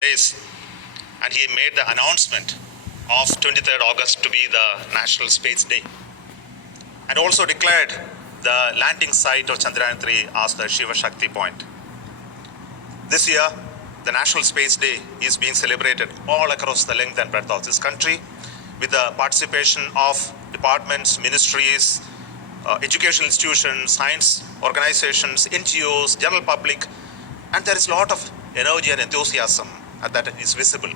days, and he made the announcement of 23rd August to be the National Space Day, and also declared the landing site of Chandrayaan-3 as the Shiva Shakti point. This year, the National Space Day is being celebrated all across the length and breadth of this country with the participation of departments, ministries, educational institutions, science organizations, NGOs, general public, and there is a lot of energy and enthusiasm that is visible.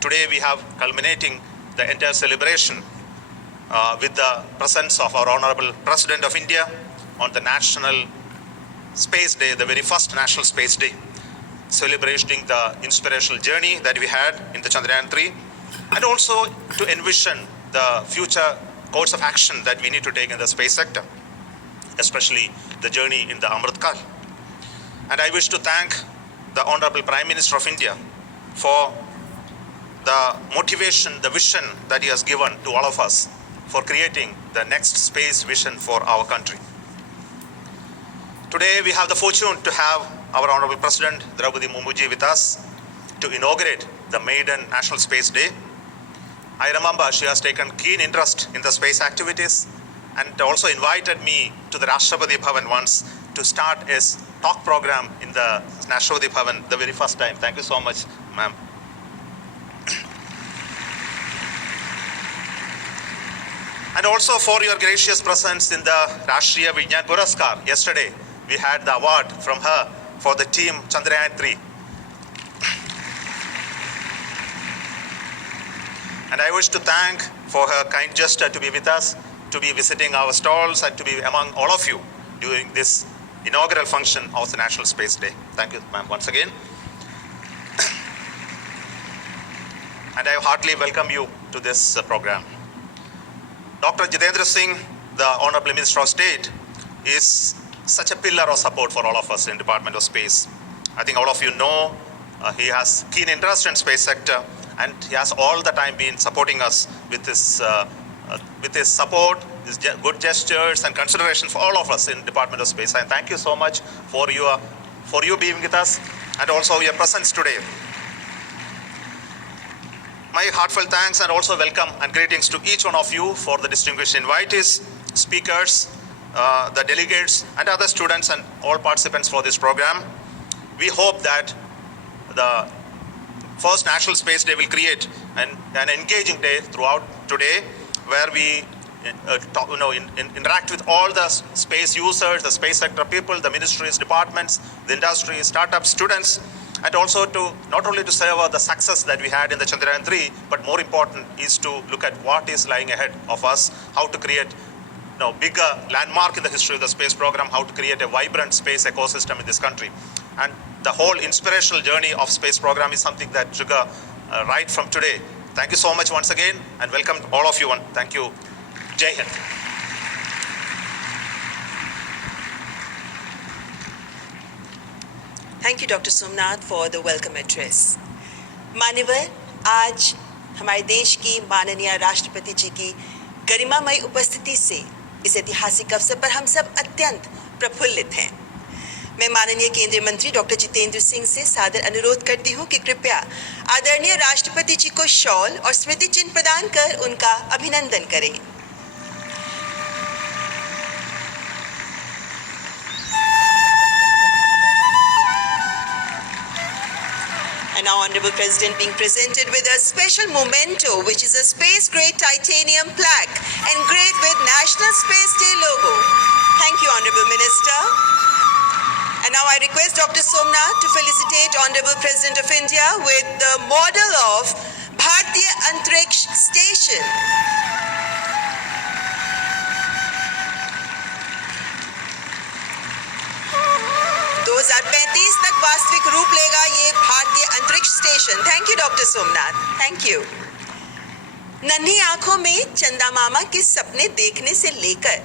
Today we have culminating the entire celebration with the presence of our Honorable President of India on the National Space Day, the very first National Space Day, celebrating the inspirational journey that we had in the Chandrayaan-3, and also to envision the future course of action that we need to take in the space sector, especially the journey in the Amrit Kal. And I wish to thank the Honorable Prime Minister of India for the motivation, the vision that he has given to all of us for creating the next space vision for our country. Today we have the fortune to have our Honorable President Draupadi Murmu with us to inaugurate the maiden National Space Day. I remember she has taken keen interest in the space activities and also invited me to the Rashtrapati Bhavan once to start a talk program in the Rashtrapati Bhavan the very first time. Thank you so much, ma'am. And also for your gracious presence in the Rashtriya Vigyan Puraskar. Yesterday, we had the award from her for the team Chandrayaan-3. And I wish to thank for her kind gesture to be with us, to be visiting our stalls, and to be among all of you during this inaugural function of the National Space Day. Thank you, ma'am, once again. And I heartily welcome you to this program. Dr. Jitendra Singh, the Honorable Minister of State, is such a pillar of support for all of us in Department of Space. I think all of you know he has keen interest in space sector, and he has all the time been supporting us with his support, his good gestures and consideration for all of us in Department of Space. And thank you so much for you being with us and also your presence today. My heartfelt thanks and also welcome and greetings to each one of you for the distinguished invitees, speakers, the delegates and other students and all participants for this program. We hope that the first National Space Day will create an engaging day throughout today, where we interact with all the space users, the space sector people, the ministries, departments, the industry, startups, students, and also to not only to savor the success that we had in the Chandrayaan-3, but more important is to look at what is lying ahead of us, how to create bigger landmark in the history of the space program, how to create a vibrant space ecosystem in this country. And the whole inspirational journey of space program is something that Sugar right from today. Thank you so much once again, and welcome all of you. And thank you. Jai Hind. Thank you, Dr. Somnath, for the welcome address. मान्यवर, आज हमारे देश की माननीय राष्ट्रपति जी की गरिमामयी उपस्थिति से इस ऐतिहासिक अवसर पर हम सब अत्यंत प्रफुल्लित हैं। मैं माननीय केंद्रीय मंत्री डॉक्टर जितेंद्र सिंह से सादर अनुरोध करती हूं कि कृपया आदरणीय राष्ट्रपति जी को शॉल और स्मृति चिन्ह प्रदान कर उनका अभिनंदन करें। And now Honorable President being presented with a special memento, which is a space-grade titanium plaque engraved with National Space Day logo. Thank you, Honorable Minister. And now I request Dr. Somnath to felicitate Honorable President of India with the model of Bharatiya Antariksh Station. तक वास्तविक रूप लेगा ये भारतीय अंतरिक्ष station. Thank you doctor Somnath, thank you. नन्ही आंखों में चंदा मामा के सपने देखने से लेकर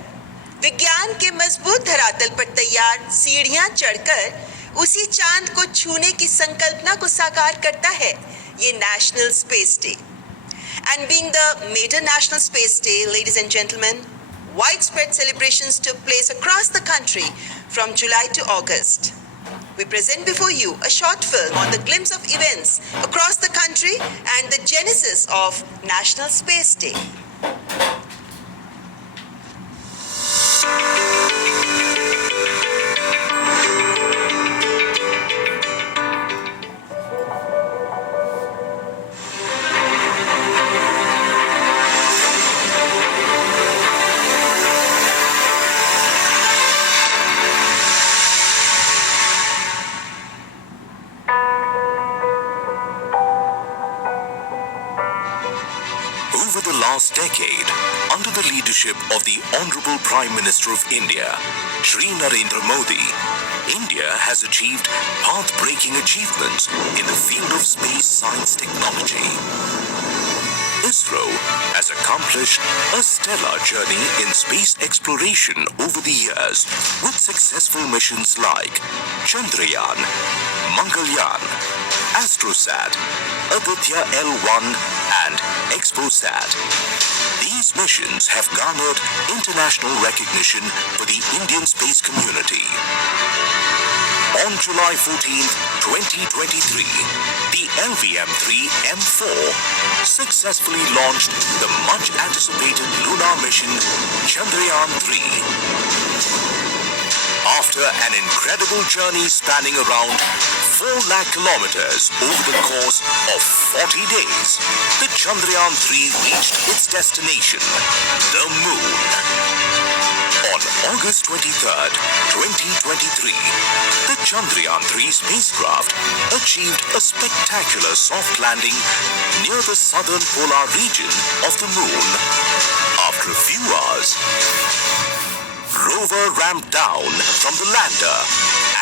विज्ञान के मजबूत धरातल पर तैयार सीढ़ियां चढ़कर उसी चांद को छूने की संकल्पना को साकार करता है ये national space day. And being the major National Space Day, ladies and gentlemen, widespread celebrations took place across the country from July to August. we present before you a short film on the glimpse of events across the country and the genesis of National Space Day. Over the last decade, under the leadership of the Honorable Prime Minister of India, Shri Narendra Modi, India has achieved path-breaking achievements in the field of space science technology. ISRO has accomplished a stellar journey in space exploration over the years with successful missions like Chandrayaan, Mangalyaan, AstroSat, Aditya L1 and ExpoSat. These missions have garnered international recognition for the Indian space community. On July 14, 2023, the LVM-3 M4 successfully launched the much-anticipated lunar mission Chandrayaan-3. After an incredible journey spanning around 4 lakh kilometers over the course of 40 days, the Chandrayaan-3 reached its destination, the Moon. On August 23rd, 2023, the Chandrayaan-3 spacecraft achieved a spectacular soft landing near the southern polar region of the Moon. After a few hours, rover ramped down from the lander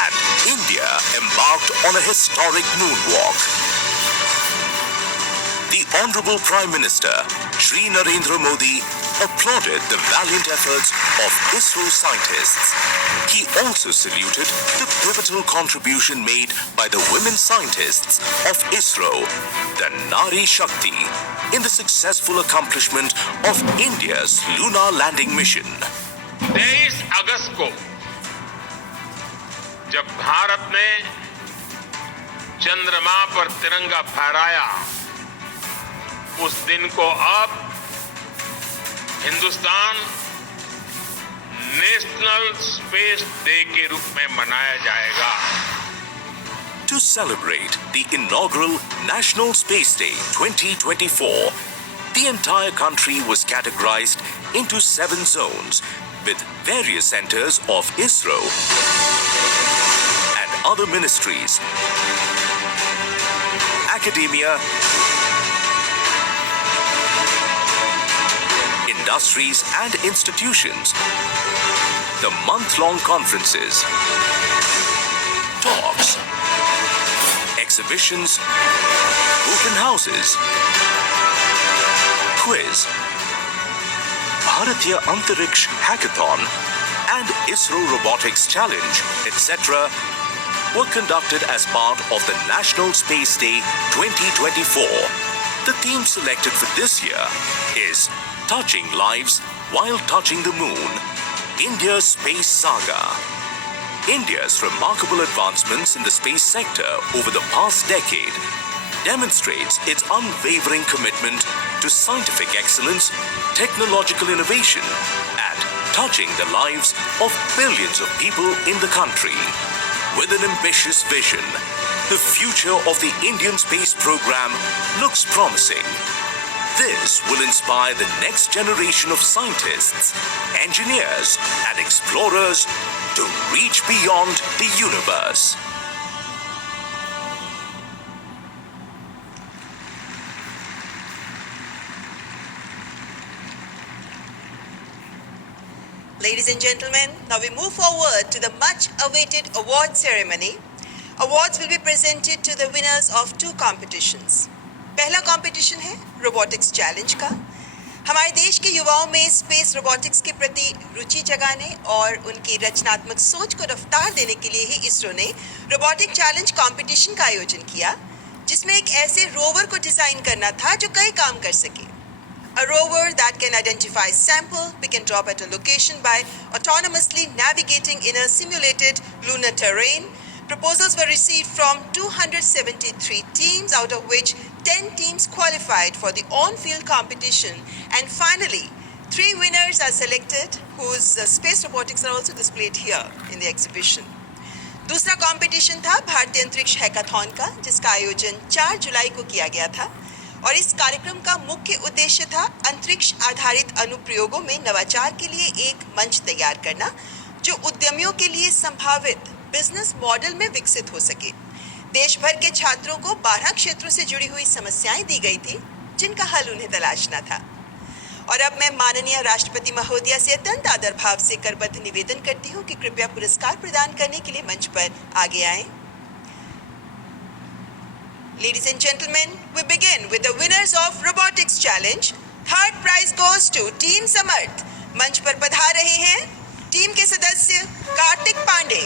and India embarked on a historic moonwalk. The Honorable Prime Minister, Shri Narendra Modi, applauded the valiant efforts of ISRO scientists. He also saluted the pivotal contribution made by the women scientists of ISRO, the Nari Shakti, in the successful accomplishment of India's lunar landing mission. 23 अगस्त को जब भारत ने चंद्रमा पर तिरंगा फहराया, उस दिन को अब हिंदुस्तान नेशनल स्पेस डे के रूप में मनाया जाएगा. To celebrate the inaugural National Space Day 2024, the entire country was categorized into 7 zones with various centers of ISRO and other ministries, academia, industries and institutions, the month-long conferences, talks, exhibitions, open houses, quiz, Bharatiya Antariksh Hackathon and ISRO Robotics Challenge, etc. were conducted as part of the National Space Day 2024. The theme selected for this year is Touching Lives While Touching the Moon, India's Space Saga. India's remarkable advancements in the space sector over the past decade demonstrates its unwavering commitment to scientific excellence, technological innovation, and touching the lives of billions of people in the country. With an ambitious vision, the future of the Indian space program looks promising. This will inspire the next generation of scientists, engineers, and explorers to reach beyond the universe. Ladies and gentlemen, now we move forward to the much-awaited award ceremony. Awards will be presented to the winners of 2 competitions. पहला competition है robotics challenge का. हमारे देश के युवाओं में space robotics के प्रति रुचि जगाने और उनकी रचनात्मक सोच को रफ्तार देने के लिए ही इसरो ने रोबोटिक चैलेंज कंपटीशन का आयोजन किया, जिसमें एक ऐसे रोवर को डिजाइन करना था जो कई काम कर सके. A rover that can identify sample, pick and drop at a location by autonomously navigating in a simulated lunar terrain, Proposals were received from 273 teams, out of which 10 teams qualified for the on-field competition. And finally, 3 winners are selected, whose space robotics are also displayed here in the exhibition. दूसरा competition था भारतीय अंतरिक्ष hackathon का, जिसका आयोजन 4 जुलाई को किया गया था और इस कार्यक्रम का मुख्य उद्देश्य था अंतरिक्ष आधारित अनुप्रयोगों में नवाचार के लिए एक मंच तैयार करना, जो उद्यमियों के लिए संभावित बिजनेस मॉडल में विकसित हो सके। देश भर के छात्रों को 12 क्षेत्रों से जुड़ी हुई समस्याएं दी गई थी, जिनका हल उन्हें तलाशना था। और अब मैं माननीय राष्ट्रपति महोदया से अत्यंत आदर भाव से करबद्ध निवेदन करती हूँ कि कृपया पुरस्कार प्रदान करने के लिए मंच पर आगे आएं। Ladies and gentlemen, we begin with the winners of Robotics Challenge. Third prize goes to Team Samarth. मंच पर पधार रहे हैं टीम के सदस्य Kartik Pandey.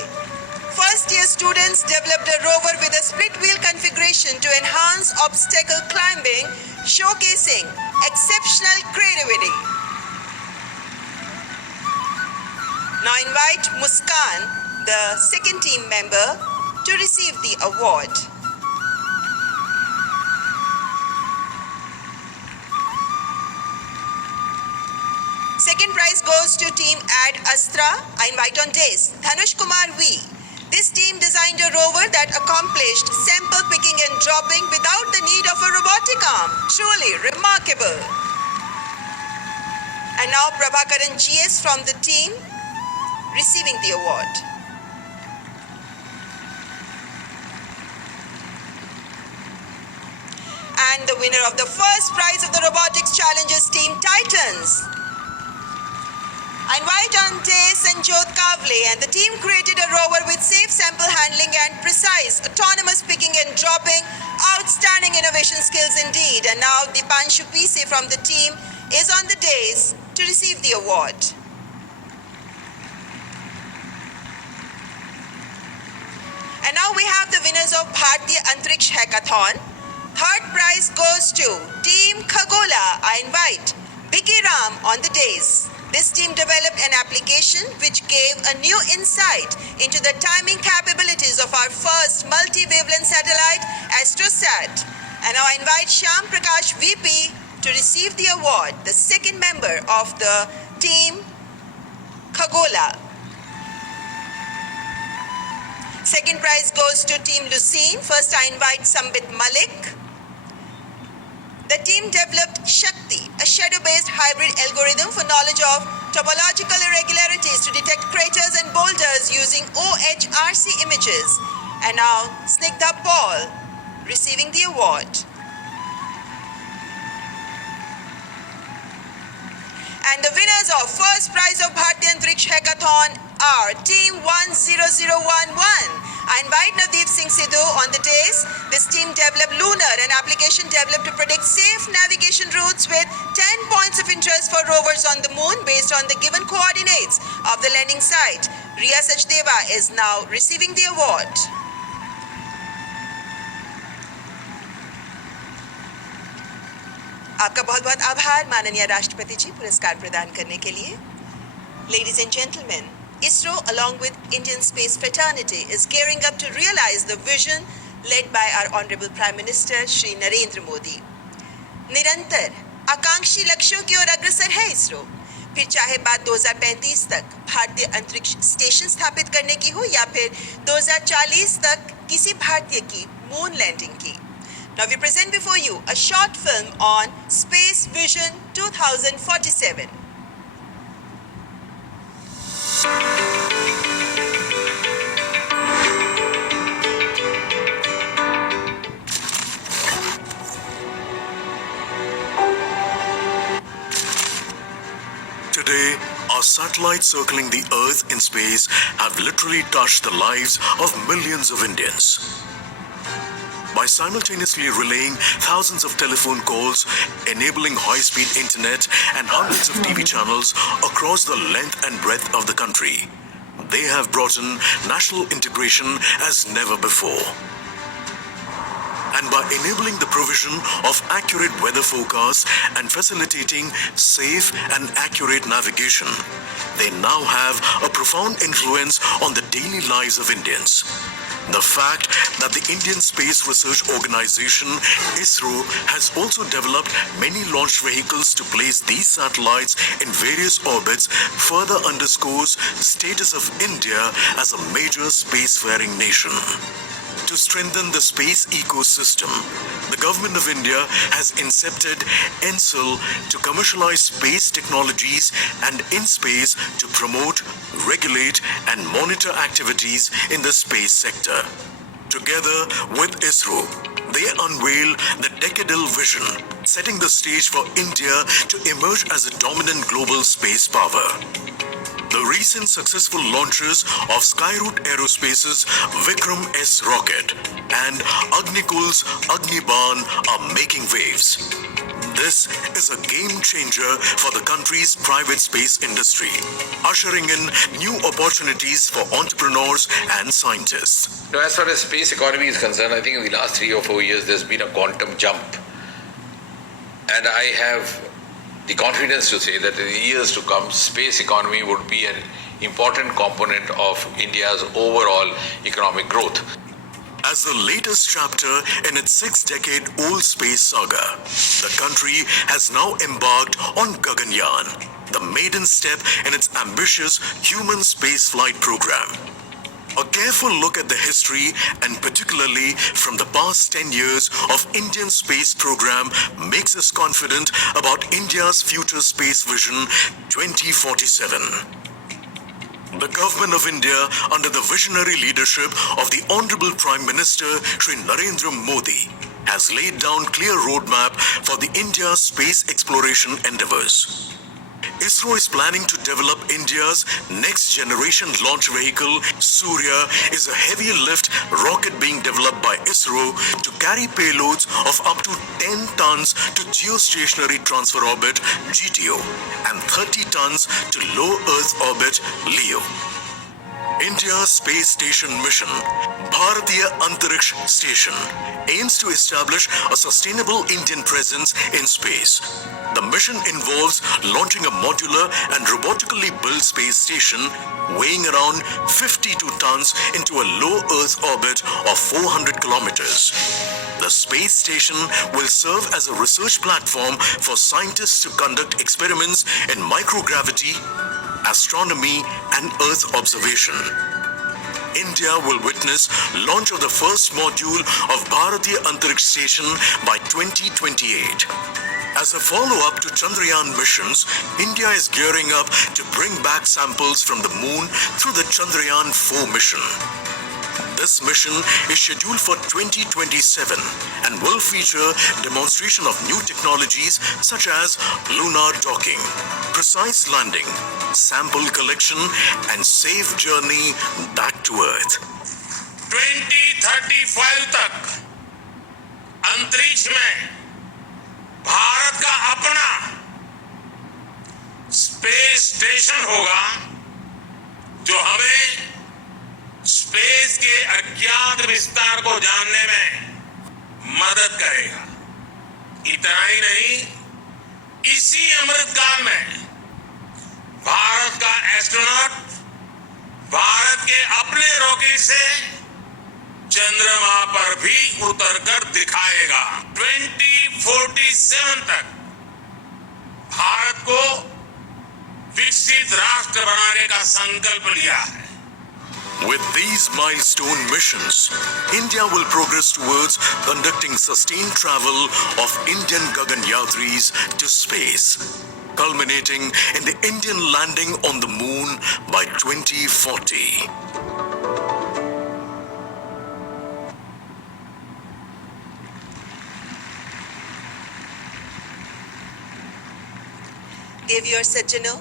First year students developed a rover with a split wheel configuration to enhance obstacle climbing, showcasing exceptional creativity. Now invite Muskan, the second team member, to receive the award. Second prize goes to team Ad Astra. I invite on days Dhanush Kumar V. This team designed a rover that accomplished sample picking and dropping without the need of a robotic arm. Truly remarkable. And now Prabhakaran GS from the team receiving the award. And the winner of the first prize of the Robotics Challenge is Team Titans. I invite on day Sanjot Kavle, and the team created a rover with safe sample handling and precise autonomous picking and dropping. Outstanding innovation skills indeed. And now Dipanshu Pise from the team is on the dais to receive the award. And now we have the winners of Bharatiya Antariksh Hackathon. Third prize goes to Team Khagola. I invite Biki Ram on the dais. This team developed an application which gave a new insight into the timing capabilities of our first multi-wavelength satellite, AstroSat. And now I invite Shyam Prakash VP to receive the award, the second member of the team Khagola. Second prize goes to Team Lucene. First I invite Sambit Malik. The team developed Shakti, a shadow-based hybrid algorithm for knowledge of topological irregularities to detect craters and boulders using OHRC images. And now Snigdha Paul receiving the award. And the winners of first prize of Bharatiya Antariksh Hackathon are Team 10011. I invite Navdeep Singh Sidhu on the dais. This team developed Lunar, an application developed to predict safe navigation routes with 10 points of interest for rovers on the moon based on the given coordinates of the landing site. Riya Sachdeva is now receiving the award. आपका बहुत बहुत आभार माननीय राष्ट्रपति जी पुरस्कार प्रदान करने के लिए। Ladies and gentlemen, ISRO along with Indian space fraternity is gearing up to realize the vision led by our Honorable Prime Minister Shri Narendra Modi. निरंतर आकांक्षी लक्ष्यों की ओर अग्रसर है ISRO। फिर चाहे बात 2035 तक भारतीय अंतरिक्ष स्टेशन स्थापित करने की हो या फिर 2040 तक किसी भारतीय की मून लैंडिंग की। Now we present before you a short film on Space Vision 2047. Today, our satellites circling the Earth in space have literally touched the lives of millions of Indians. By simultaneously relaying thousands of telephone calls, enabling high-speed internet and hundreds of TV channels across the length and breadth of the country, they have brought in national integration as never before. And by enabling the provision of accurate weather forecasts and facilitating safe and accurate navigation, they now have a profound influence on the daily lives of Indians. The fact that the Indian Space Research Organization, ISRO, has also developed many launch vehicles to place these satellites in various orbits further underscores the status of India as a major spacefaring nation. To strengthen the space ecosystem, the Government of India has incepted ENSIL to commercialize space technologies and InSpace to promote, regulate and monitor activities in the space sector. Together with ISRO, they unveil the decadal vision, setting the stage for India to emerge as a dominant global space power. The recent successful launches of Skyroot Aerospace's Vikram S rocket and Agnikul's Agniban are making waves. This is a game changer for the country's private space industry, ushering in new opportunities for entrepreneurs and scientists. Now, as far as space economy is concerned, I think in the last 3 or 4 years there's been a quantum jump. And I have the confidence to say that in the years to come, space economy would be an important component of India's overall economic growth. As the latest chapter in its 6-decade-old space saga, the country has now embarked on Gaganyaan, the maiden step in its ambitious human spaceflight program. A careful look at the history, and particularly from the past 10 years of Indian space program, makes us confident about India's future space vision 2047. The Government of India, under the visionary leadership of the Honorable Prime Minister Shri Narendra Modi, has laid down clear roadmap for the India space exploration endeavors. ISRO is planning to develop India's next generation launch vehicle. Surya is a heavy lift rocket being developed by ISRO to carry payloads of up to 10 tons to geostationary transfer orbit GTO and 30 tons to low Earth orbit LEO. India's space station mission, Bharatiya Antariksh Station, aims to establish a sustainable Indian presence in space. The mission involves launching a modular and robotically built space station weighing around 52 tons into a low Earth orbit of 400 kilometers. The space station will serve as a research platform for scientists to conduct experiments in microgravity, astronomy and Earth observation. India will witness launch of the first module of Bharatiya Antariksh Station by 2028. As a follow-up to Chandrayaan missions, India is gearing up to bring back samples from the moon through the Chandrayaan 4 mission. This mission is scheduled for 2027 and will feature demonstration of new technologies such as lunar docking, precise landing, sample collection and safe journey back to Earth. 2035 तक अंतरिक्ष में भारत का अपना space station होगा जो हमें space के अज्ञात विस्तार को जानने में मदद करेगा। इतना ही नहीं, इसी अमृतकाल में भारत का एस्ट्रोनॉट भारत के अपने रॉकेट से चंद्रमा पर भी उतरकर दिखाएगा। 2047 तक भारत को विकसित राष्ट्र बनाने का संकल्प लिया है। With these milestone missions, India will progress towards conducting sustained travel of Indian Gaganyatris to space, culminating in the Indian landing on the moon by 2040. देवी और सज्जनों,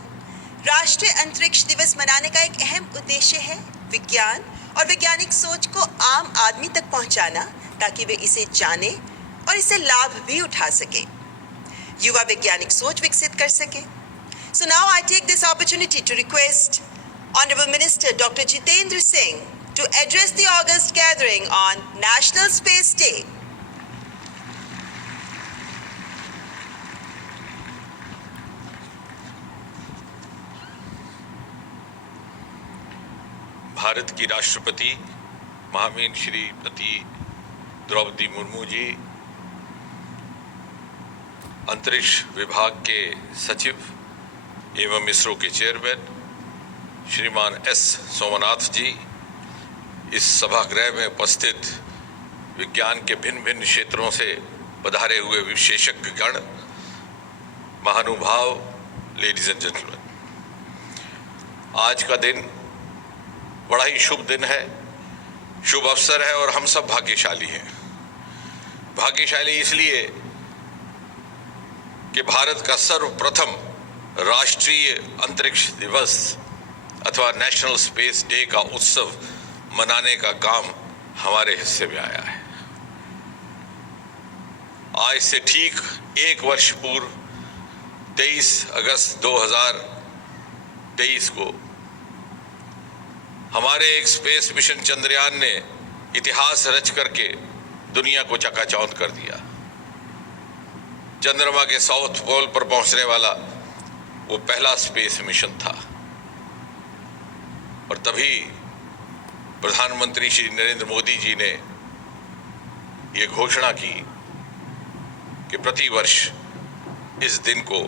राष्ट्रीय अंतरिक्ष दिवस मनाने का एक अहम उद्देश्य है विज्ञान और वैज्ञानिक सोच को आम आदमी तक पहुंचाना, ताकि वे इसे जाने और इससे लाभ भी उठा सके, युवा वैज्ञानिक सोच विकसित कर सके। So now I take this opportunity to request Honorable Minister Dr. Jitendra Singh to address the August gathering on National Space Day. Bharat की राष्ट्रपति महामहिम श्रीमती द्रौपदी मुर्मू जी, अंतरिक्ष विभाग के सचिव एवं इसरो के चेयरमैन श्रीमान एस सोमनाथ जी, इस सभागृह में उपस्थित विज्ञान के भिन्न भिन्न क्षेत्रों से पधारे हुए विशेषज्ञ गण, महानुभाव, लेडीज एंड जेंटलमैन, आज का दिन बड़ा ही शुभ दिन है, शुभ अवसर है और हम सब भाग्यशाली हैं। भाग्यशाली इसलिए कि भारत का सर्वप्रथम राष्ट्रीय अंतरिक्ष दिवस अथवा नेशनल स्पेस डे का उत्सव मनाने का काम हमारे हिस्से में आया है। आज से ठीक एक वर्ष पूर्व 23 अगस्त 2023 को हमारे एक स्पेस मिशन चंद्रयान ने इतिहास रच करके दुनिया को चकाचौंध कर दिया। चंद्रमा के साउथ पोल पर पहुंचने वाला वो पहला स्पेस मिशन था और तभी प्रधानमंत्री श्री नरेंद्र मोदी जी ने ये घोषणा की कि प्रतिवर्ष इस दिन को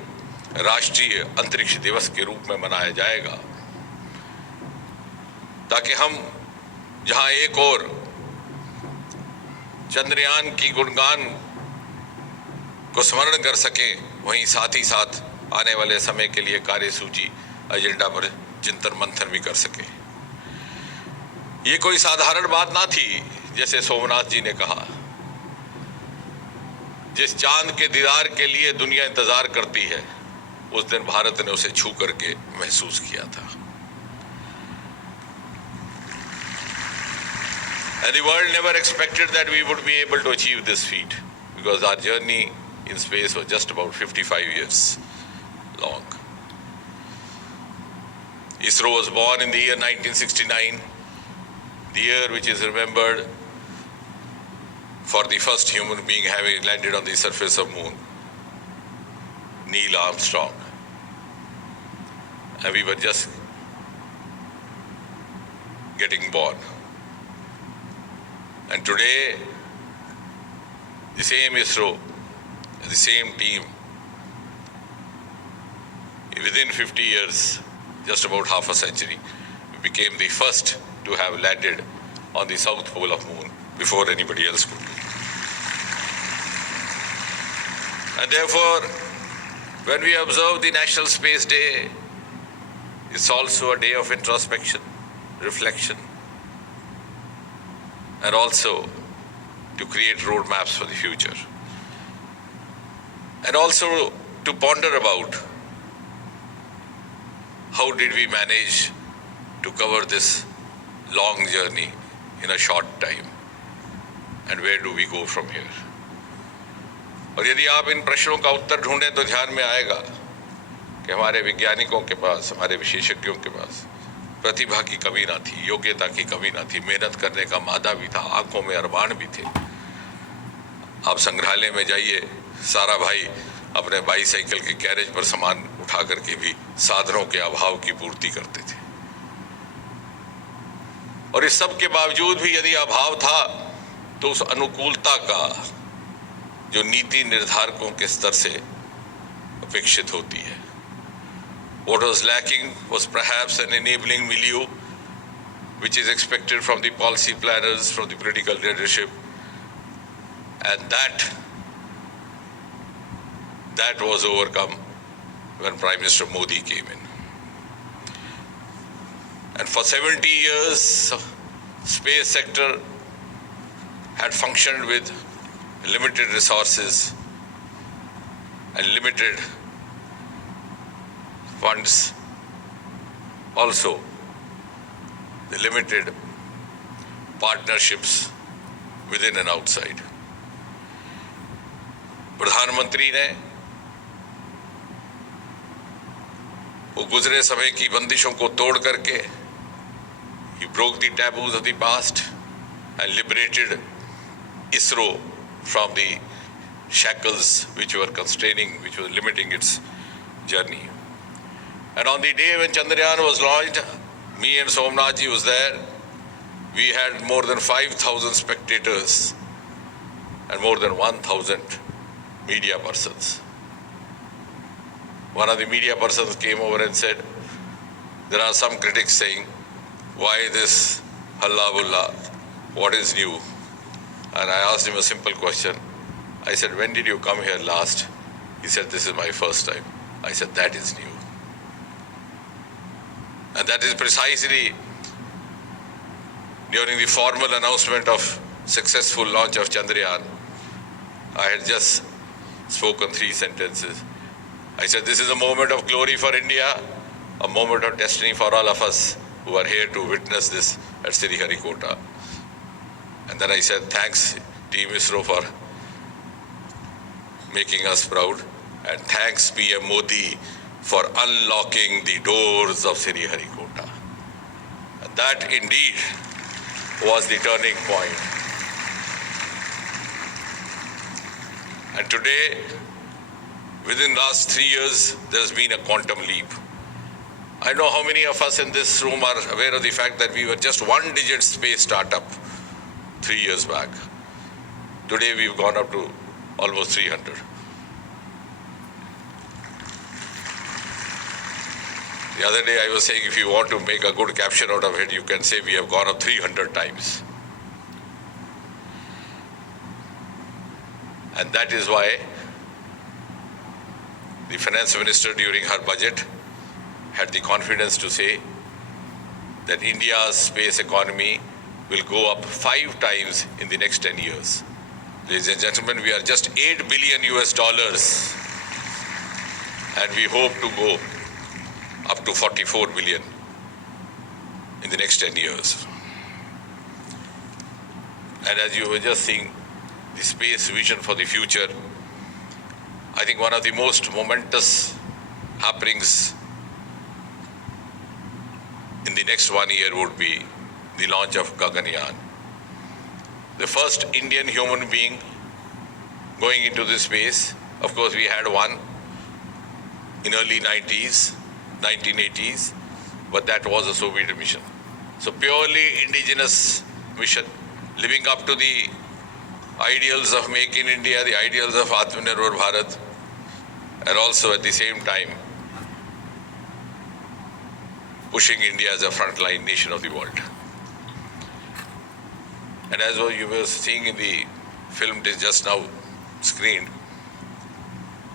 राष्ट्रीय अंतरिक्ष दिवस के रूप में मनाया जाएगा, ताकि हम जहां एक और चंद्रयान की गुणगान को स्मरण कर सके, वहीं साथ ही साथ आने वाले समय के लिए कार्यसूची एजेंडा पर चिंतन मंथन भी कर सके। ये कोई साधारण बात ना थी, जैसे सोमनाथ जी ने कहा। जिस चांद के दीदार के लिए दुनिया इंतजार करती है, उस दिन भारत ने उसे छू करके महसूस किया था। And the world never expected that we would be able to achieve this feat, because our journey in space was just about 55 years long. ISRO was born in the year 1969, the year which is remembered for the first human being having landed on the surface of moon, Neil Armstrong. And we were just getting born. And today, the same ISRO, the same team, within 50 years, just about half a century, we became the first to have landed on the south pole of moon before anybody else could. And therefore, when we observe the National Space Day, it's also a day of introspection, reflection, and also to create roadmaps for the future. And also to ponder about how did we manage to cover this long journey in a short time, and where do we go from here? और यदि आप इन प्रश्नों का उत्तर ढूंढें तो ध्यान में आएगा कि हमारे वैज्ञानिकों के पास, हमारे विशेषज्ञों के पास प्रतिभा की कमी ना थी, योग्यता की कमी ना थी, मेहनत करने का मादा भी था, आंखों में अरमान भी थे। आप संग्रहालय में जाइए, सारा भाई अपने बाईसाइकिल के कैरेज पर सामान उठा करके भी साधनों के अभाव की पूर्ति करते थे। और इस सब के बावजूद भी यदि अभाव था तो उस अनुकूलता का जो नीति निर्धारकों के स्तर से अपेक्षित होती है, what was lacking was perhaps an enabling milieu which is expected from the policy planners, from the political leadership, and that was overcome when Prime Minister Modi came in. And for 70 years, space sector had functioned with limited resources and limited funds, also the limited partnerships within and outside. प्रधानमंत्री ने वो गुजरे समय की बंदिशों को तोड़ करके he broke the taboos of the past and liberated ISRO from the shackles which were constraining, which were limiting its journey. And on the day when Chandrayaan was launched, me and Somnath ji was there, we had more than 5,000 spectators and more than 1,000 media persons. One of the media persons came over and said, there are some critics saying, why this Halla-Bulla? What is new? And I asked him a simple question. I said, when did you come here last? He said, this is my first time. I said, that is new. And that is precisely during the formal announcement of successful launch of Chandrayaan. I had just spoken 3 sentences. I said, this is a moment of glory for India, a moment of destiny for all of us who are here to witness this at Sriharikota. And then I said, thanks Team ISRO for making us proud, and thanks PM Modi for unlocking the doors of Sriharikota. And that indeed was the turning point. And today, within the last 3 years, there's been a quantum leap. I know how many of us in this room are aware of the fact that we were just 1-digit space startup 3 years back. Today we've gone up to almost 300. The other day I was saying, if you want to make a good caption out of it, you can say we have gone up 300 times. And that is why the finance minister during her budget had the confidence to say that India's space economy will go up 5 times in the next 10 years. Ladies and gentlemen, we are just $8 billion US, and we hope to go up to 44 billion in the next 10 years. And as you were just seeing the space vision for the future, I think one of the most momentous happenings in the next 1 year would be the launch of Gaganyaan. The first Indian human being going into this space. Of course, we had one in early 1980s, but that was a Soviet mission. So purely indigenous mission, living up to the ideals of Make in India, the ideals of Atmanirbhar Bharat, and also at the same time pushing India as a frontline nation of the world. And as you were seeing in the film just now screened,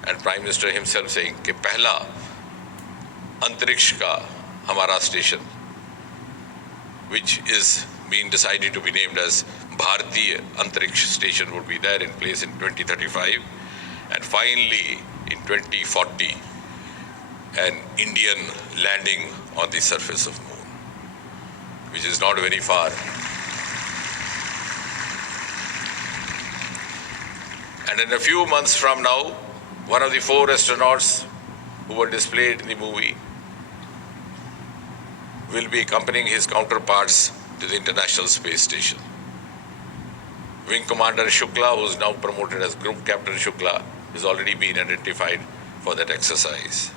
and Prime Minister himself saying कि पहला अंतरिक्ष का हमारा station, which is being decided to be named as Bharatiya Antariksh Station, would be there in place in 2035, and finally in 2040 an Indian landing on the surface of moon, which is not very far. And in a few months from now, one of the 4 astronauts who were displayed in the movie will be accompanying his counterparts to the International Space Station. Wing Commander Shukla, who is now promoted as Group Captain Shukla, has already been identified for that exercise.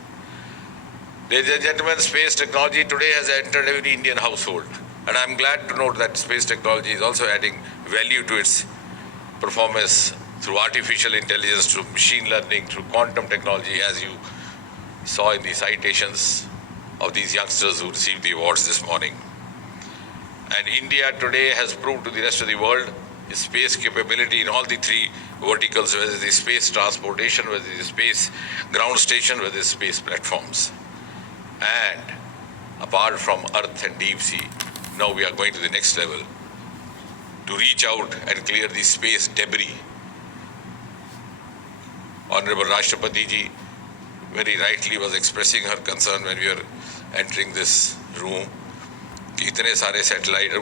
Ladies and gentlemen, space technology today has entered every Indian household. And I'm glad to note that space technology is also adding value to its performance through artificial intelligence, through machine learning, through quantum technology, as you saw in the citations of these youngsters who received the awards this morning. And India today has proved to the rest of the world its space capability in all the 3 verticals, whether it is space transportation, whether it is space ground station, whether it is space platforms. And apart from Earth and deep sea, now we are going to the next level to reach out and clear the space debris. Honorable Rashtrapati ji very rightly was expressing her concern when we were entering this room कि इतने सारे satellite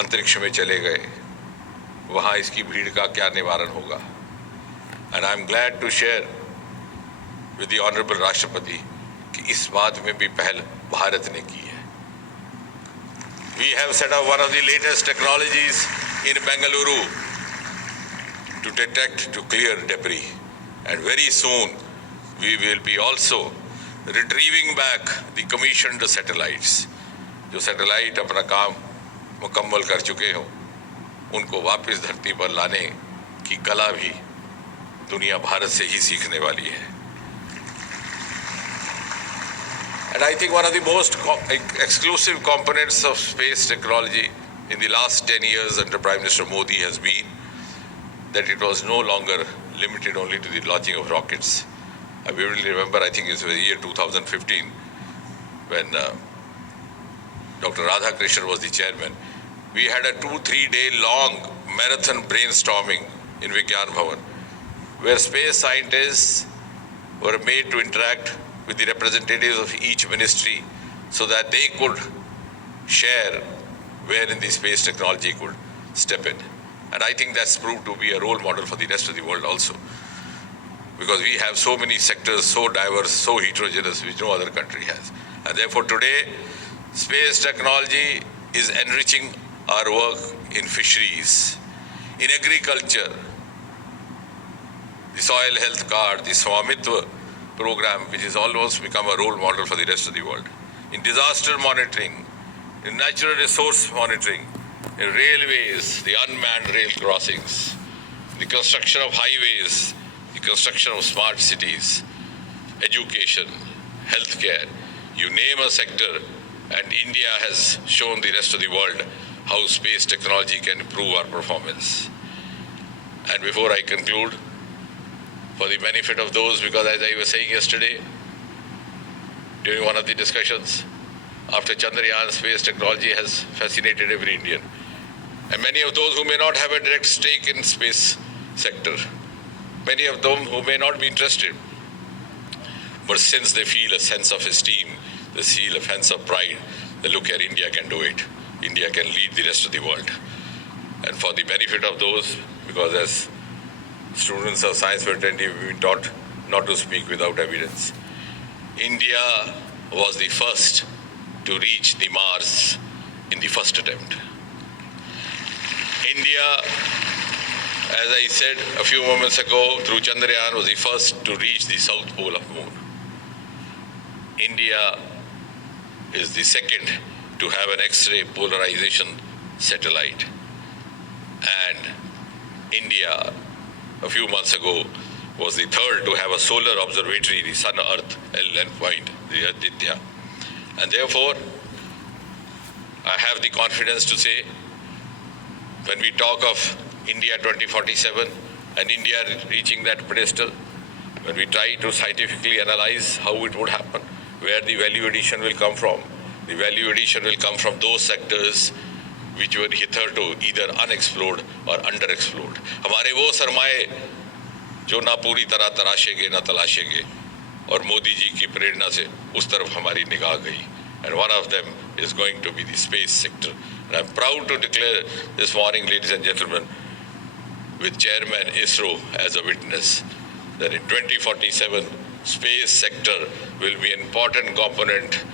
अंतरिक्ष में चले गए, वहाँ इसकी भीड़ का क्या निवारण होगा. And I'm glad to share with the Honorable Rashtrapati कि इस बात में भी पहल भारत ने की है. We have set up one of the latest technologies in Bengaluru to detect, to clear debris. And very soon we will be also retrieving back the commissioned satellites. जो सैटेलाइट अपना काम मुकम्मल कर चुके हों, उनको वापस धरती पर लाने की कला भी दुनिया भारत से ही सीखने वाली है. And I think one of the most exclusive components of space technology in the last 10 years under Prime Minister Modi has been that it was no longer limited only to the launching of rockets. I vividly remember, I think it was the year 2015, when Dr. Radhakrishnan was the chairman. We had a 2-3 day long marathon brainstorming in Vigyan Bhavan, where space scientists were made to interact with the representatives of each ministry so that they could share wherein the space technology could step in. And I think that's proved to be a role model for the rest of the world also. Because we have so many sectors, so diverse, so heterogeneous, which no other country has. And therefore today, space technology is enriching our work in fisheries, in agriculture, the soil health card, the Swamitva program, which has almost become a role model for the rest of the world, in disaster monitoring, in natural resource monitoring, in railways, the unmanned rail crossings, the construction of highways, the construction of smart cities, education, healthcare, you name a sector, and India has shown the rest of the world how space technology can improve our performance. And before I conclude, for the benefit of those, because as I was saying yesterday, during one of the discussions, after Chandrayaan, space technology has fascinated every Indian. And many of those who may not have a direct stake in space sector, many of them who may not be interested, but since they feel a sense of esteem, they feel a sense of pride, they look at India can do it. India can lead the rest of the world. And for the benefit of those, because as students of science fraternity, we've been taught not to speak without evidence. India was the first to reach the Mars in the first attempt. India, as I said a few moments ago, through Chandrayaan, was the first to reach the south pole of the moon. India is the second to have an X-ray polarization satellite. And India, a few months ago, was the third to have a solar observatory, the Sun-Earth endpoint, the Aditya. And therefore, I have the confidence to say, when we talk of India 2047 and India reaching that pedestal, when we try to scientifically analyze how it would happen, where the value addition will come from, the value addition will come from those sectors which were hitherto either unexplored or underexplored. हमारे वो सरमाए जो ना पूरी तरह तराशेंगे ना तलाशेंगे, और मोदी जी की प्रेरणा से उस तरफ हमारी निगाह गई. And one of them is going to be the space sector. And I'm proud to declare this morning, ladies and gentlemen, with Chairman ISRO as a witness, that in 2047, space sector will be an important component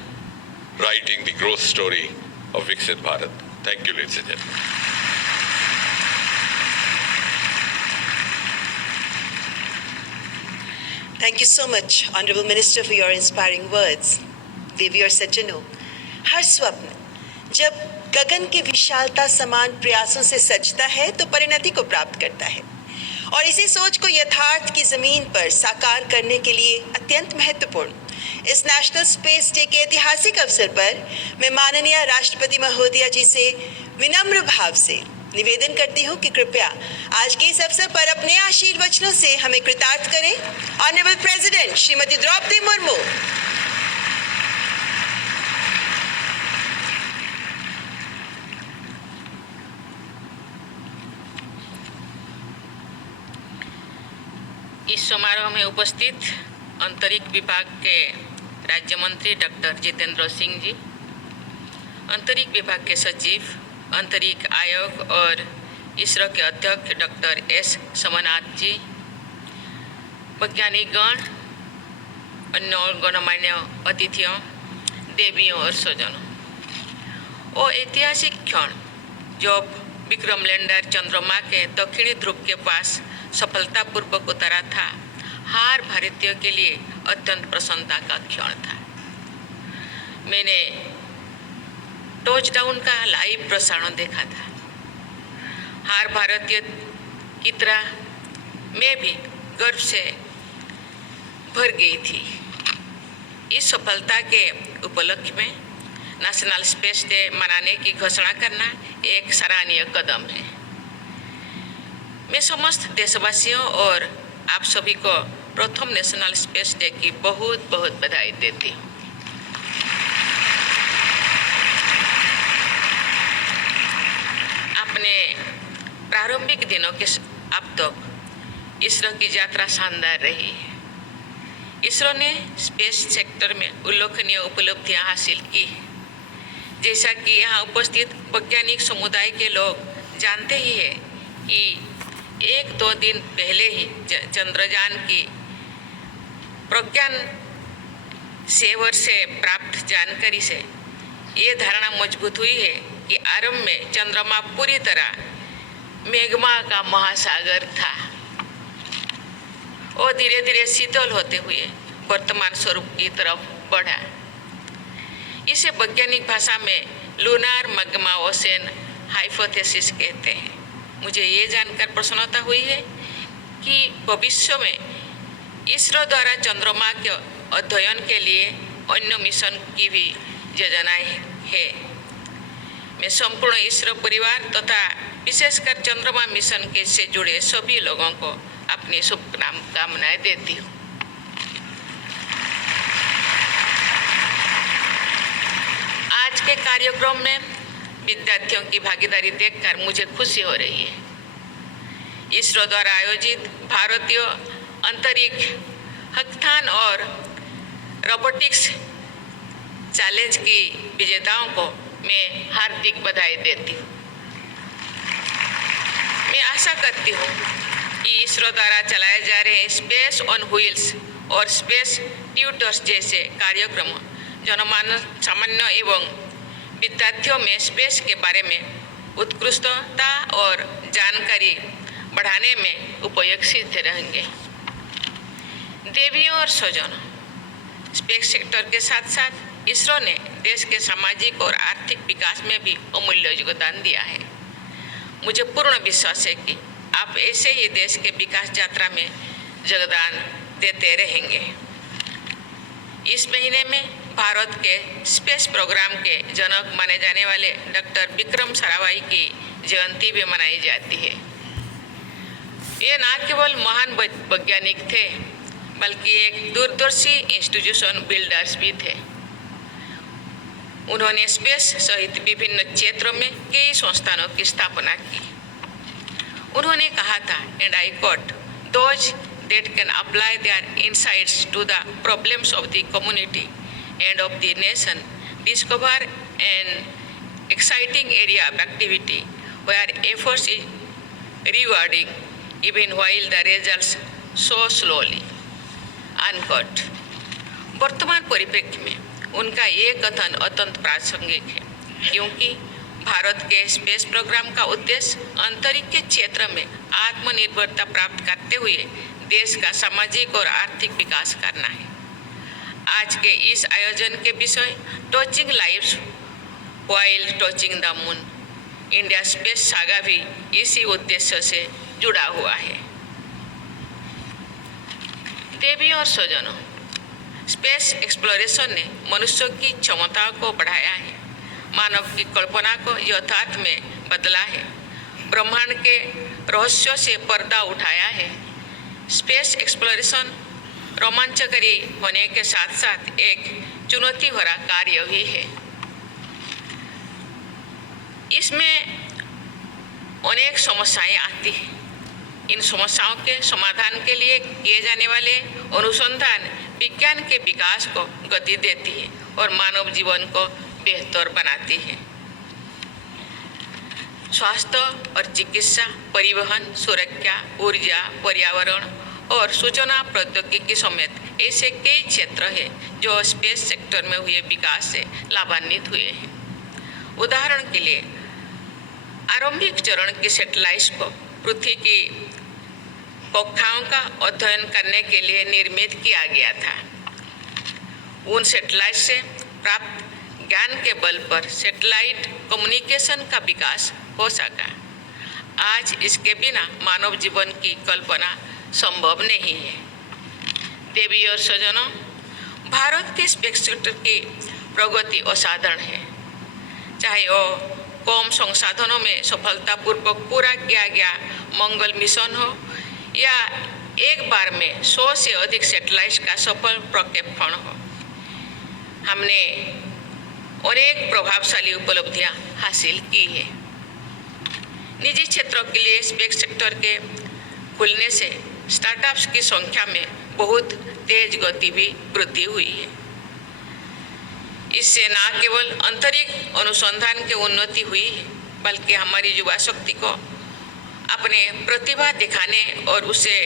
writing the growth story of Viksit Bharat. Thank you, ladies and gentlemen. Thank you so much, Honorable Minister, for your inspiring words. देवी और सज्जनों, हर स्वप्न जब गगन की विशालता समान प्रयासों से सजता है तो परिणति को प्राप्त करता है, और इसी सोच को यथार्थ की जमीन पर साकार करने के लिए अत्यंत महत्वपूर्ण इस नेशनल स्पेस डे के ऐतिहासिक अवसर पर मैं माननीय राष्ट्रपति महोदया जी से विनम्र भाव से निवेदन करती हूँ कि कृपया आज के इस अवसर पर अपने आशीर्वचनों से हमें कृतार्थ करें. Honourable president Shrimati Droupadi Murmu. इस समारोह में उपस्थित अंतरिक्ष विभाग के राज्य मंत्री डॉक्टर जितेंद्र सिंह जी, अंतरिक्ष विभाग के सचिव, अंतरिक्ष आयोग और इसरो के अध्यक्ष डॉक्टर एस सोमनाथ जी, वैज्ञानिकगण, अन्य गणमान्य अतिथियों, देवियों और स्वजनों, वो ऐतिहासिक क्षण जब विक्रम लैंडर चंद्रमा के दक्षिणी ध्रुव के पास सफलतापूर्वक उतरा था, हर भारतीय के लिए अत्यंत प्रसन्नता का क्षण था. मैंने टचडाउन का लाइव प्रसारण देखा था। हर भारतीय की तरह मैं भी गर्व से भर गई थी। इस सफलता के उपलक्ष्य में नेशनल स्पेस डे मनाने की घोषणा करना एक सराहनीय कदम है। मैं समस्त देशवासियों और आप सभी को प्रथम नेशनल स्पेस डे की बहुत बहुत बधाई देती हूँ। अपने प्रारंभिक दिनों के अब तक इसरो की यात्रा शानदार रही है। इसरो ने स्पेस सेक्टर में उल्लेखनीय उपलब्धियां हासिल की हैं। जैसा कि यहाँ उपस्थित वैज्ञानिक समुदाय के लोग जानते ही हैं कि 1-2 दिन पहले ही चंद्रयान की प्रज्ञान सेवर से प्राप्त जानकारी से ये धारणा मजबूत हुई है कि आरंभ में चंद्रमा पूरी तरह मैग्मा का महासागर था और धीरे धीरे शीतल होते हुए वर्तमान स्वरूप की तरफ बढ़ा। इसे वैज्ञानिक भाषा में लूनार मैग्मा ओशन हाइपोथेसिस कहते हैं। मुझे ये जानकर प्रसन्नता हुई है कि भविष्य में इसरो द्वारा चंद्रमा के अध्ययन के लिए अन्य मिशन की भी योजनाएं है। मैं संपूर्ण इसरो परिवार तथा विशेषकर चंद्रमा मिशन के से जुड़े सभी लोगों को अपनी शुभकामनाएं देती हूँ। आज के कार्यक्रम में विद्यार्थियों की भागीदारी देखकर मुझे खुशी हो रही है। इसरो द्वारा आयोजित भारतीय अंतरिक्ष हैकाथॉन और रोबोटिक्स चैलेंज की विजेताओं को मैं हार्दिक बधाई देती हूँ। मैं आशा करती हूँ कि इसरो द्वारा चलाए जा रहे स्पेस ऑन व्हील्स और स्पेस ट्यूटर्स जैसे कार्यक्रम जनमानस सामान्य एवं विद्यार्थियों में स्पेस के बारे में उत्कृष्टता और जानकारी बढ़ाने में उपयोगी सिद्ध रहेंगे। देवियों और स्वजनों, स्पेस सेक्टर के साथ साथ इसरो ने देश के सामाजिक और आर्थिक विकास में भी अमूल्य योगदान दिया है। मुझे पूर्ण विश्वास है कि आप ऐसे ही देश के विकास यात्रा में योगदान देते रहेंगे। इस महीने में भारत के स्पेस प्रोग्राम के जनक माने जाने वाले डॉक्टर विक्रम साराभाई की जयंती भी मनाई जाती है। ये न केवल महान वैज्ञानिक थे बल्कि एक दूरदर्शी इंस्टीट्यूशन बिल्डर्स भी थे। उन्होंने स्पेस सहित विभिन्न क्षेत्रों में कई संस्थानों की स्थापना की। उन्होंने कहा था, and I quote, "Those that can apply their insights to the problems of the community and of the nation discover an exciting area of activity where efforts is rewarding even while the results so slowly." Unquote. वर्तमान परिप्रेक्ष्य में उनका ये कथन अत्यंत प्रासंगिक है क्योंकि भारत के स्पेस प्रोग्राम का उद्देश्य अंतरिक्ष के क्षेत्र में आत्मनिर्भरता प्राप्त करते हुए देश का सामाजिक और आर्थिक विकास करना है। आज के इस आयोजन के विषय touching lives while touching the moon, India space saga भी इसी उद्देश्य से जुड़ा हुआ है। देवियों और स्वजनों, स्पेस एक्सप्लोरेशन ने मनुष्य की क्षमताओं को बढ़ाया है, मानव की कल्पना को यथार्थ में बदला है, ब्रह्मांड के रहस्यों से पर्दा उठाया है। स्पेस एक्सप्लोरेशन रोमांचकारी होने के साथ साथ एक चुनौती भरा कार्य भी है। इसमें अनेक समस्याएं आती हैं। इन समस्याओं के समाधान के लिए किए जाने वाले अनुसंधान विज्ञान के विकास को गति देती है और मानव जीवन को बेहतर बनाती है। स्वास्थ्य और चिकित्सा, परिवहन, सुरक्षा, ऊर्जा, पर्यावरण और सूचना प्रौद्योगिकी समेत ऐसे कई क्षेत्र हैं जो स्पेस सेक्टर में हुए विकास से लाभान्वित हुए हैं। उदाहरण के लिए आरंभिक चरण की सैटेलाइट्स को पृथ्वी की कक्षाओं का अध्ययन करने के लिए निर्मित किया गया था। उन सैटेलाइट से प्राप्त ज्ञान के बल पर सैटेलाइट कम्युनिकेशन का विकास हो सका। आज इसके बिना मानव जीवन की कल्पना संभव नहीं है। देवी और स्वजनों, भारत के स्पेस सेक्टर की प्रगति असाधारण है। चाहे वो कम संसाधनों में सफलतापूर्वक पूरा किया गया मंगल मिशन हो या एक बार में 100 से अधिक सैटेलाइट का सफल प्रक्षेपण हो, हमने अनेक प्रभावशाली उपलब्धियां हासिल की है। निजी क्षेत्रों के लिए स्पेस सेक्टर के खुलने से स्टार्टअप्स की संख्या में बहुत तेज गति भी वृद्धि हुई है। इससे न केवल अंतरिक्ष अनुसंधान की उन्नति हुई है, बल्कि हमारी युवा शक्ति को अपने प्रतिभा दिखाने और उसे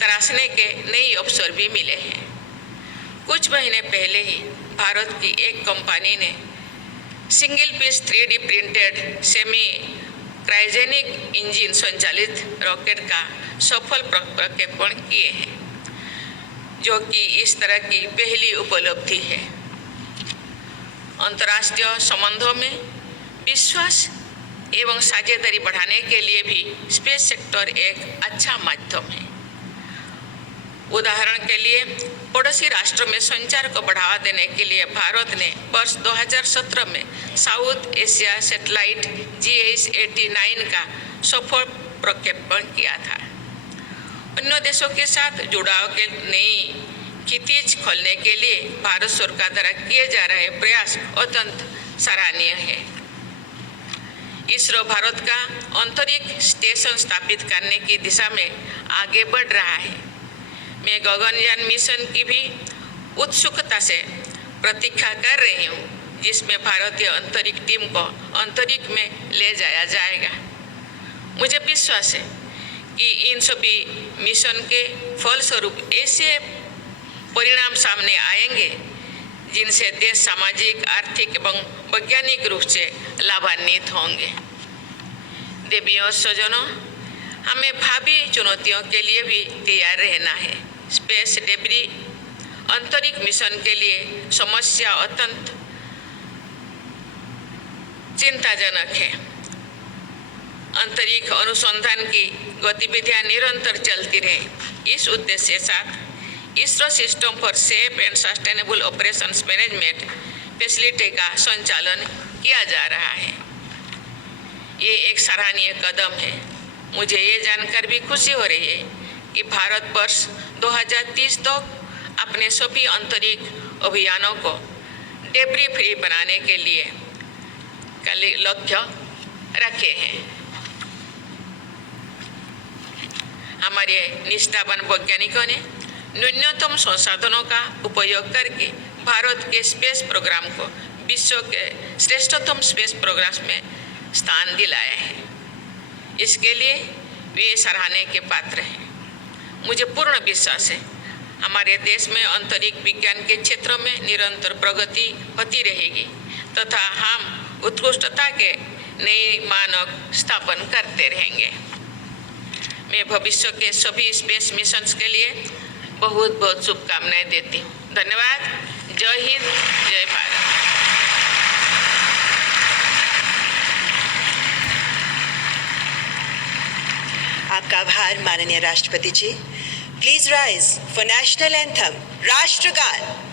तराशने के नए अवसर भी मिले हैं। कुछ महीने पहले ही भारत की एक कंपनी ने single piece 3D printed semi cryogenic engine संचालित रॉकेट का सफल प्रक्षेपण किए हैं, जो कि इस तरह की पहली उपलब्धि है। अंतर्राष्ट्रीय संबंधों में विश्वास एवं साझेदारी बढ़ाने के लिए भी स्पेस सेक्टर एक अच्छा माध्यम है। उदाहरण के लिए, पड़ोसी राष्ट्रों में संचार को बढ़ावा देने के लिए भारत ने वर्ष 2017 में साउथ एशिया सैटेलाइट GS-89 का सफल प्रक्षेपण किया था। अन्य देशों के साथ जुड़ाव के नई क्षितिज खोलने के लिए भारत सरकार द्वारा किए जा रहे प्रयास अत्यंत सराहनीय है। इसरो भारत का अंतरिक्ष स्टेशन स्थापित करने की दिशा में आगे बढ़ रहा है। मैं गगनयान मिशन की भी उत्सुकता से प्रतीक्षा कर रही हूँ, जिसमें भारतीय अंतरिक्ष टीम को अंतरिक्ष में ले जाया जाएगा। मुझे विश्वास है कि इन सभी मिशन के फलस्वरूप ऐसे परिणाम सामने आएंगे जिनसे देश सामाजिक, आर्थिक एवं वैज्ञानिक रूप से लाभान्वित होंगे। देवी और स्वजनों, हमें भावी चुनौतियों के लिए भी तैयार रहना है। स्पेस डेब्री अंतरिक्ष मिशन के लिए समस्या अत्यंत चिंताजनक है। अंतरिक्ष अनुसंधान की गतिविधियां निरंतर चलती रहे। इस उद्देश्य के साथ ISRO system for safe and sustainable operations management facility का संचालन किया जा रहा है। ये एक सराहनीय कदम है। मुझे ये जानकर भी खुशी हो रही है कि भारत वर्ष 2030 तक अपने सभी अंतरिक्ष अभियानों को डेब्री फ्री बनाने के लिए लक्ष्य रखे हैं। हमारे निष्ठावान वैज्ञानिकों ने न्यूनतम संसाधनों का उपयोग करके भारत के स्पेस प्रोग्राम को विश्व के श्रेष्ठतम स्पेस प्रोग्राम में स्थान दिलाया है। इसके लिए वे सराहने के पात्र हैं। मुझे पूर्ण विश्वास है हमारे देश में अंतरिक्ष विज्ञान के क्षेत्र में निरंतर प्रगति होती रहेगी तथा हम उत्कृष्टता के नए मानक स्थापन करते रहेंगे। मैं भविष्य के सभी स्पेस मिशंस के लिए बहुत बहुत शुभकामनाएं देती हूँ। धन्यवाद। जय हिंद, जय भारत। आपका आभार माननीय राष्ट्रपति ji. Please rise for national anthem, राष्ट्रगान।